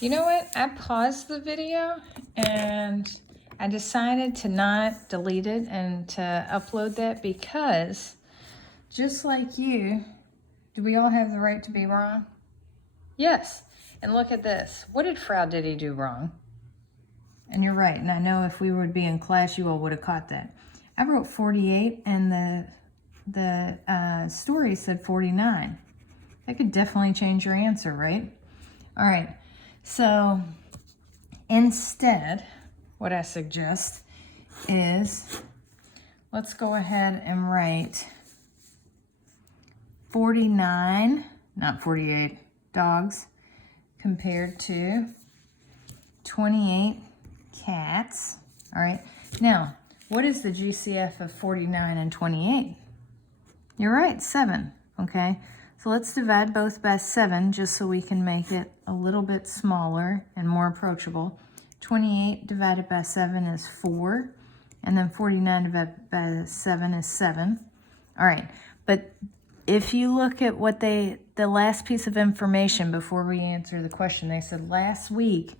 You know what? I paused the video and I decided to not delete it and to upload that because just like you, do we all have the right to be wrong? Yes. And look at this. What did Frau Diddy do wrong? And you're right. And I know if we would be in class, you all would have caught that. I wrote 48 and the story said 49. That could definitely change your answer, right? All right. So instead, what I suggest is let's go ahead and write 49, not 48, dogs compared to 28 cats. All right. Now, what is the GCF of 49 and 28? You're right, 7. Okay. So let's divide both by 7 just so we can make it a little bit smaller and more approachable. 28 divided by 7 is 4. And then 49 divided by 7 is 7. All right. But if you look at what the last piece of information before we answer the question, they said last week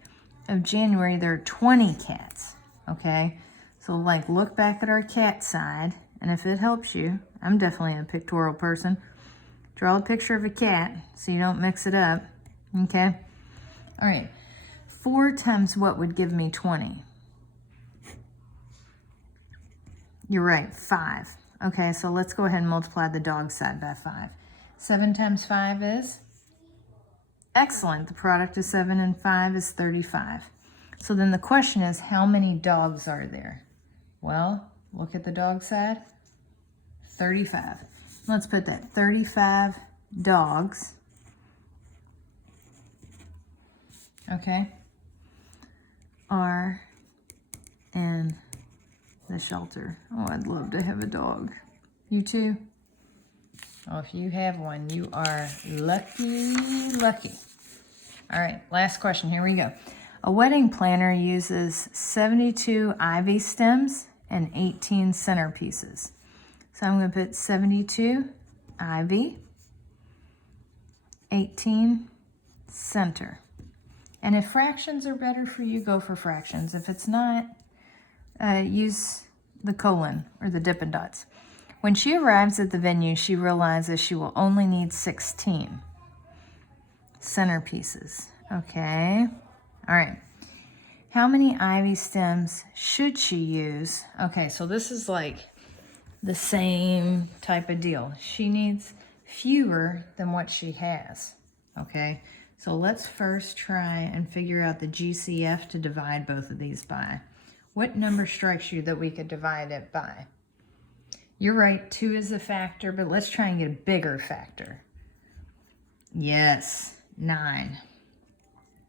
of January there are 20 cats. Okay. So like look back at our cat side. And if it helps you, I'm definitely a pictorial person. Draw a picture of a cat so you don't mix it up, okay? All right, 4 times what would give me 20? You're right, 5. Okay, so let's go ahead and multiply the dog side by 5. 7 times 5 is? Excellent, the product of 7 and 5 is 35. So then the question is, how many dogs are there? Well, look at the dog side, 35. Let's put that 35 dogs, okay, are in the shelter. Oh, I'd love to have a dog. You too? Oh, if you have one, you are lucky, lucky. All right, last question. Here we go. A wedding planner uses 72 ivy stems and 18 centerpieces. So I'm going to put 72 ivy, 18 center. And if fractions are better for you, go for fractions. If it's not, use the colon or the Dippin' Dots. When she arrives at the venue, she realizes she will only need 16 centerpieces. Okay. All right. How many ivy stems should she use? Okay, so this is like the same type of deal. She needs fewer than what she has. Okay, so let's first try and figure out the GCF to divide both of these by. What number strikes you that we could divide it by? You're right, 2 is a factor, but let's try and get a bigger factor. Yes, 9.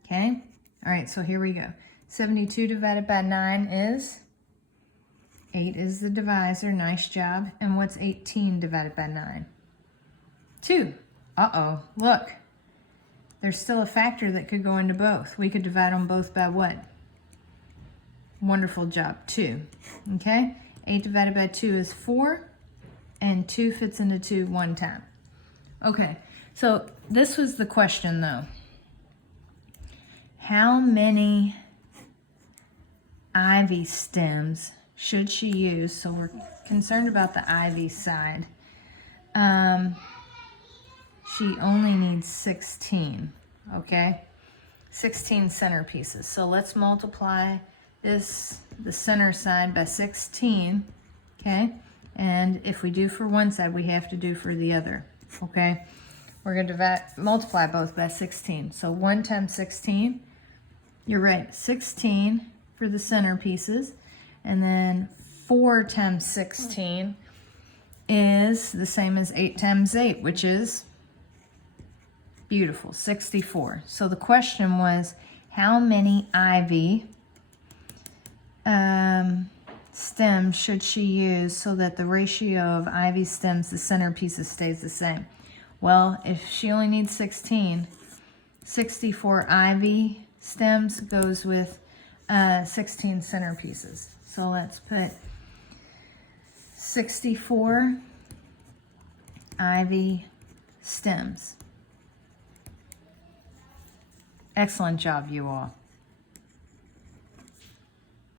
Okay, all right, so here we go. 72 divided by 9 is? 8 is the divisor, nice job. And what's 18 divided by 9? 2. Uh-oh, look. There's still a factor that could go into both. We could divide them both by what? Wonderful job, 2. Okay, 8 divided by 2 is 4, and 2 fits into 2 one time. Okay, so this was the question though. How many ivy stems should she use? So we're concerned about the ivy side. She only needs 16, okay? 16 centerpieces. So let's multiply this, the center side, by 16, okay? And if we do for one side, we have to do for the other, okay? We're gonna multiply both by 16. So 1 times 16, you're right, 16 for the centerpieces. And then 4 times 16 is the same as 8 times 8, which is beautiful, 64. So the question was, how many ivy stems should she use so that the ratio of ivy stems to centerpieces stays the same? Well, if she only needs 16, 64 ivy stems goes with 16 centerpieces. So let's put 64 ivy stems. Excellent job, you all.